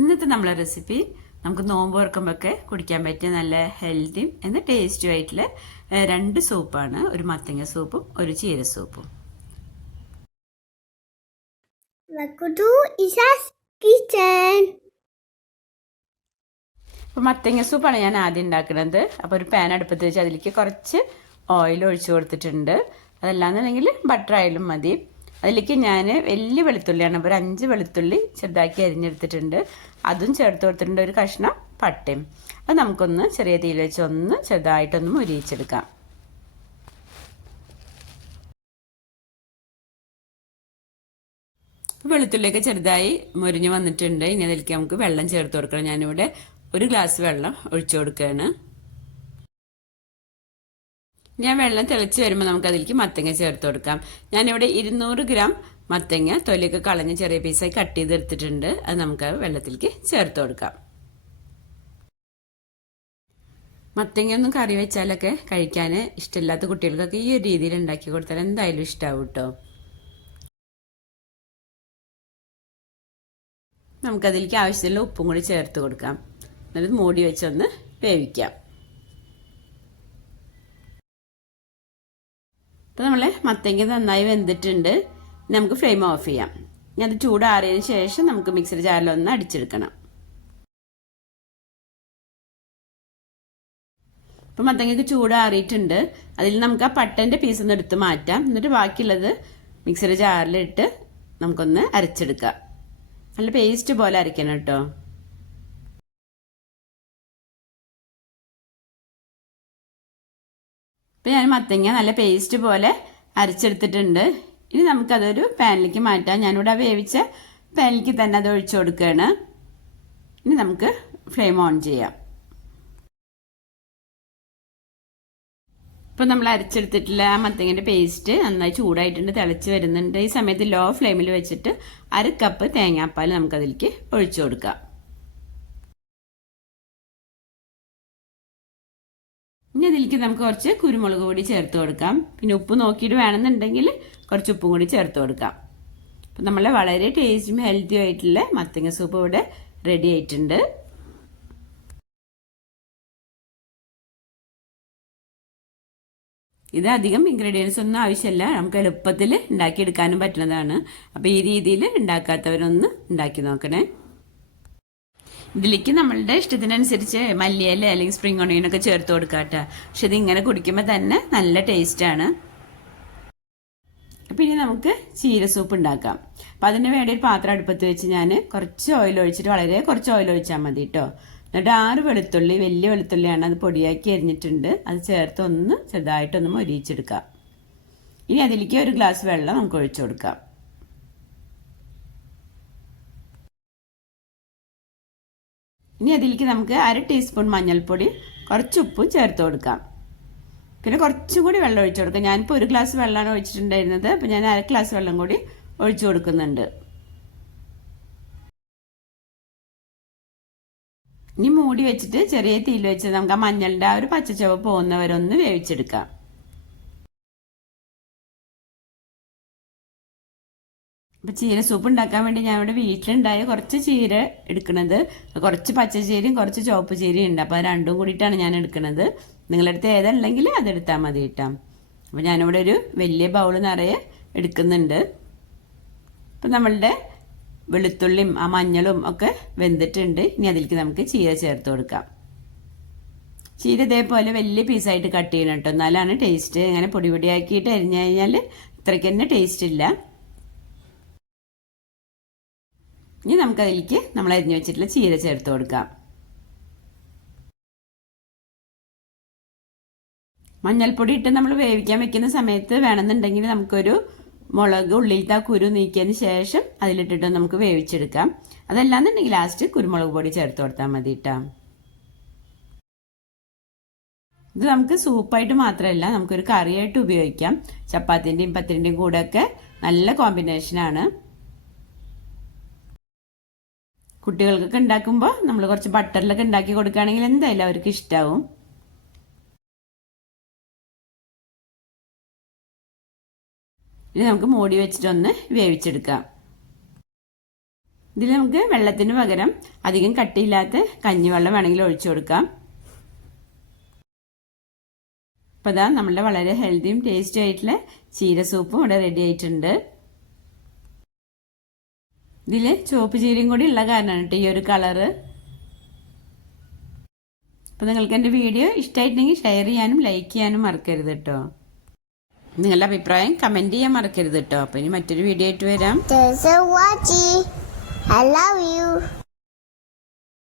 ഇന്നത്തെ നമ്മളെ റെസിപ്പി നമുക്ക് നോമ്പ് തുറക്കുമ്പോഴൊക്കെ കുടിക്കാൻ പറ്റിയ നല്ല ഹെൽത്തിയും എന്നാൽ ടേസ്റ്റും ആയിട്ടുള്ള രണ്ട് സൂപ്പാണ്. ഒരു മത്തങ്ങ സൂപ്പും ഒരു ചീര സൂപ്പും. അപ്പോൾ മത്തങ്ങ സൂപ്പാണ് ഞാൻ ആദ്യം ഉണ്ടാക്കുന്നത്. അപ്പോൾ ഒരു പാൻ അടുപ്പത്ത് വെച്ച് അതിലേക്ക് കുറച്ച് ഓയിൽ ഒഴിച്ചു കൊടുത്തിട്ടുണ്ട്. അതല്ലാന്നുണ്ടെങ്കിൽ ബട്ടർ ആയാലും മതി. അതിലേക്ക് ഞാൻ വലിയ വെളുത്തുള്ളിയാണ്, അപ്പോൾ ഒരു 5 വെളുത്തുള്ളി ചെറുതാക്കി അരിഞ്ഞെടുത്തിട്ടുണ്ട്. അതും ചേർത്ത് കൊടുത്തിട്ടുണ്ട്. ഒരു കഷ്ണം പട്ടയും. അത് നമുക്കൊന്ന് ചെറിയ തീയിൽ വെച്ച് ഒന്ന് ചെറുതായിട്ടൊന്ന് മുരിയിച്ചെടുക്കാം. വെളുത്തുള്ളിയൊക്കെ ചെറുതായി മുരിഞ്ഞ് വന്നിട്ടുണ്ട്. ഇനി അതിലേക്ക് നമുക്ക് വെള്ളം ചേർത്ത് കൊടുക്കണം. ഞാനിവിടെ 1 ഗ്ലാസ് വെള്ളം ഒഴിച്ചു കൊടുക്കുകയാണ്. ഞാൻ വെള്ളം തിളച്ച് വരുമ്പോൾ നമുക്ക് അതിലേക്ക് മത്തങ്ങ ചേർത്ത് കൊടുക്കാം. ഞാനിവിടെ 200 ഗ്രാം മത്തങ്ങ തൊലിയൊക്കെ കളഞ്ഞ് ചെറിയ പീസായി കട്ട് ചെയ്തെടുത്തിട്ടുണ്ട്. അത് നമുക്ക് വെള്ളത്തിലേക്ക് ചേർത്ത് കൊടുക്കാം. മത്തങ്ങ ഒന്നും കറി വെച്ചാലൊക്കെ കഴിക്കാൻ ഇഷ്ടമില്ലാത്ത കുട്ടികൾക്കൊക്കെ ഈ ഒരു രീതിയിൽ ഉണ്ടാക്കി കൊടുത്താൽ എന്തായാലും ഇഷ്ടമാവും കേട്ടോ. നമുക്കതിലേക്ക് ആവശ്യത്തിലുള്ള ഉപ്പും കൂടി ചേർത്ത് കൊടുക്കാം. എന്നിട്ട് മൂടി വെച്ചൊന്ന് വേവിക്കാം. അപ്പോൾ നമ്മൾ മത്തങ്ങ നന്നായി വെന്തിട്ടുണ്ട്. നമുക്ക് ഫ്ലെയിം ഓഫ് ചെയ്യാം. ഇനി അത് ചൂടാറിയതിന് ശേഷം നമുക്ക് മിക്സറി ജാറിലൊന്ന് അടിച്ചെടുക്കണം. അപ്പോൾ മത്തങ്ങയ്ക്ക് ചൂടാറിയിട്ടുണ്ട്. അതിൽ നമുക്ക് ആ പട്ടൻ്റെ പീസ് ഒന്ന് എടുത്ത് മാറ്റാം. എന്നിട്ട് ബാക്കിയുള്ളത് മിക്സറി ജാറിലിട്ട് നമുക്കൊന്ന് അരച്ചെടുക്കാം. നല്ല പേസ്റ്റ് പോലെ അരയ്ക്കണം കേട്ടോ. ഇപ്പം ഞാൻ മത്തങ്ങ നല്ല പേസ്റ്റ് പോലെ അരച്ചെടുത്തിട്ടുണ്ട്. ഇനി നമുക്കതൊരു പാനിലേക്ക് മാറ്റാം. ഞാനിവിടെ വേവിച്ച പാനിലേക്ക് തന്നെ അത് ഒഴിച്ചു കൊടുക്കുകയാണ്. ഇനി നമുക്ക് ഫ്ലെയിം ഓൺ ചെയ്യാം. ഇപ്പം നമ്മൾ അരച്ചെടുത്തിട്ടുള്ള ആ മത്തങ്ങൻ്റെ പേസ്റ്റ് നന്നായി ചൂടായിട്ടുണ്ട്, തിളച്ച് വരുന്നുണ്ട്. ഈ സമയത്ത് ലോ ഫ്ലെയിമിൽ വെച്ചിട്ട് 1 കപ്പ് തേങ്ങാപ്പാൽ നമുക്കതിലേക്ക് ഒഴിച്ചു കൊടുക്കാം. ഇനി അതിലേക്ക് നമുക്ക് കുറച്ച് കുരുമുളക് പൊടി ചേർത്ത് കൊടുക്കാം. പിന്നെ ഉപ്പ് നോക്കിയിട്ട് വേണമെന്നുണ്ടെങ്കിൽ കുറച്ച് ഉപ്പും കൂടി ചേർത്ത് കൊടുക്കാം. അപ്പം നമ്മളെ വളരെ ടേസ്റ്റും ഹെൽത്തിയും ആയിട്ടുള്ള മത്തങ്ങ സൂപ്പ് ഇവിടെ റെഡി ആയിട്ടുണ്ട്. ഇത് അധികം ഇൻഗ്രീഡിയൻസ് ഒന്നും ആവശ്യമില്ല, നമുക്ക് എളുപ്പത്തിൽ ഉണ്ടാക്കിയെടുക്കാനും പറ്റുന്നതാണ്. അപ്പോൾ ഈ രീതിയിൽ ഉണ്ടാക്കാത്തവരൊന്ന് ഉണ്ടാക്കി നോക്കണേ. ഇതിലേക്ക് നമ്മളുടെ ഇഷ്ടത്തിനനുസരിച്ച് മല്ലിയില അല്ലെങ്കിൽ സ്പ്രിംഗ് ഒണിയനൊക്കെ ചേർത്ത് കൊടുക്കാട്ടോ. പക്ഷെ ഇത് ഇങ്ങനെ കുടിക്കുമ്പോൾ തന്നെ നല്ല ടേസ്റ്റാണ്. അപ്പം ഇനി നമുക്ക് ചീര സൂപ്പ് ഉണ്ടാക്കാം. അപ്പം അതിന് വേണ്ടി ഒരു പാത്രം അടുപ്പത്ത് വെച്ച് ഞാൻ കുറച്ച് ഓയിൽ ഒഴിച്ചിട്ട്, വളരെ കുറച്ച് ഓയിൽ ഒഴിച്ചാൽ മതി കേട്ടോ. എന്നിട്ട് 6 വെളുത്തുള്ളി, വലിയ വെളുത്തുള്ളിയാണ്, അത് പൊടിയാക്കി അരിഞ്ഞിട്ടുണ്ട്. അത് ചേർത്ത് ഒന്ന് ചെറുതായിട്ടൊന്ന് മൊരിയിച്ചെടുക്കാം. ഇനി അതിലേക്ക് 1 ഗ്ലാസ് വെള്ളം നമുക്ക് ഒഴിച്ചു കൊടുക്കാം. ഇനി അതിലേക്ക് നമുക്ക് 1/2 ടീസ്പൂൺ മഞ്ഞൾപ്പൊടി, കുറച്ച് ഉപ്പും ചേർത്ത് കൊടുക്കാം. പിന്നെ കുറച്ചും കൂടി വെള്ളം ഒഴിച്ചു കൊടുക്കാം. ഞാനിപ്പോൾ 1 ഗ്ലാസ് വെള്ളമാണ് ഒഴിച്ചിട്ടുണ്ടായിരുന്നത്. അപ്പോൾ ഞാൻ 1/2 ഗ്ലാസ് വെള്ളം കൂടി ഒഴിച്ചു കൊടുക്കുന്നുണ്ട്. ഇനി മൂടി വെച്ചിട്ട് ചെറിയ തീയിൽ വെച്ച് നമുക്ക് ആ മഞ്ഞളുടെ ആ ഒരു പച്ചച്ചുവ പോകുന്നവരൊന്ന് വേവിച്ചെടുക്കാം. അപ്പം ചീര സൂപ്പ് ഉണ്ടാക്കാൻ വേണ്ടി ഞാൻ ഇവിടെ വീട്ടിലുണ്ടായ കുറച്ച് ചീര എടുക്കുന്നത്. കുറച്ച് പച്ചച്ചീരയും കുറച്ച് ചുവപ്പ് ചീരയും ഉണ്ട്. അപ്പോൾ അത് രണ്ടും കൂടിയിട്ടാണ് ഞാൻ എടുക്കുന്നത്. നിങ്ങളുടെ അടുത്ത് ഏതുണ്ടെങ്കിൽ അതെടുത്താൽ മതി കേട്ടോ. അപ്പോൾ ഞാനിവിടെ ഒരു വലിയ ബൗൾ നിറയെ എടുക്കുന്നുണ്ട്. അപ്പം നമ്മളുടെ വെളുത്തുള്ളിയും ആ മഞ്ഞളും ഒക്കെ വെന്തിട്ടുണ്ട്. ഇനി അതിലേക്ക് നമുക്ക് ചീര ചേർത്ത് കൊടുക്കാം. ചീര ഇതേപോലെ വലിയ പീസായിട്ട് കട്ട് ചെയ്യണം കേട്ടോ, എന്നാലാണ് ടേസ്റ്റ്. ഇങ്ങനെ പൊടി പൊടിയാക്കിയിട്ട് അരിഞ്ഞു കഴിഞ്ഞാൽ ഇത്രയ്ക്ക് തന്നെ ടേസ്റ്റ് ഇല്ല. ഇനി നമുക്കതിലേക്ക് നമ്മൾ അരിഞ്ഞു വെച്ചിട്ടുള്ള ചീര ചേർത്ത് കൊടുക്കാം. മഞ്ഞൾപ്പൊടി ഇട്ട് നമ്മൾ വേവിക്കാൻ വെക്കുന്ന സമയത്ത് വേണമെന്നുണ്ടെങ്കിൽ നമുക്കൊരു മുളക് ഉള്ളിലത്തെ കുരു നീക്കിയതിന് ശേഷം അതിലിട്ടിട്ട് നമുക്ക് വേവിച്ചെടുക്കാം. അതല്ലാന്നുണ്ടെങ്കിൽ ലാസ്റ്റ് കുരുമുളക് പൊടി ചേർത്ത് കൊടുത്താൽ മതി കേട്ടോ. ഇത് നമുക്ക് സൂപ്പായിട്ട് മാത്രമല്ല, നമുക്കൊരു കറിയായിട്ട് ഉപയോഗിക്കാം. ചപ്പാത്തിൻ്റെയും പത്തിരിൻ്റെയും കൂടെയൊക്കെ നല്ല കോമ്പിനേഷനാണ്. കുട്ടികൾക്കൊക്കെ ഉണ്ടാക്കുമ്പോൾ നമ്മൾ കുറച്ച് ബട്ടറിലൊക്കെ ഉണ്ടാക്കി കൊടുക്കുകയാണെങ്കിൽ എന്തായാലും അവർക്ക് ഇഷ്ടമാവും. ഇനി നമുക്ക് മൂടി വെച്ചിട്ടൊന്ന് വേവിച്ചെടുക്കാം. ഇതിൽ നമുക്ക് വെള്ളത്തിന് പകരം അധികം കട്ടിയില്ലാത്ത കഞ്ഞിവെള്ളം വേണമെങ്കിൽ ഒഴിച്ചു കൊടുക്കാം. അപ്പോൾ ഇതാ നമ്മളുടെ വളരെ ഹെൽത്തിയും ടേസ്റ്റി ആയിട്ടുള്ള ചീര സൂപ്പും ഇവിടെ റെഡി ആയിട്ടുണ്ട്. ഇതിൽ ചുവപ്പ് ചീരയും കൂടി ഉള്ള കാരണമാണ് കേട്ടോ ഈ ഒരു കളറ്. അപ്പോൾ നിങ്ങൾക്ക് എൻ്റെ വീഡിയോ ഇഷ്ടമായിട്ടുണ്ടെങ്കിൽ ഷെയർ ചെയ്യാനും ലൈക്ക് ചെയ്യാനും മറക്കരുത് കേട്ടോ. നിങ്ങളുടെ അഭിപ്രായം കമൻറ്റ് ചെയ്യാൻ മറക്കരുത് കേട്ടോ. അപ്പോൾ ഇനി മറ്റൊരു വീഡിയോ ആയിട്ട് വരാം. I love you.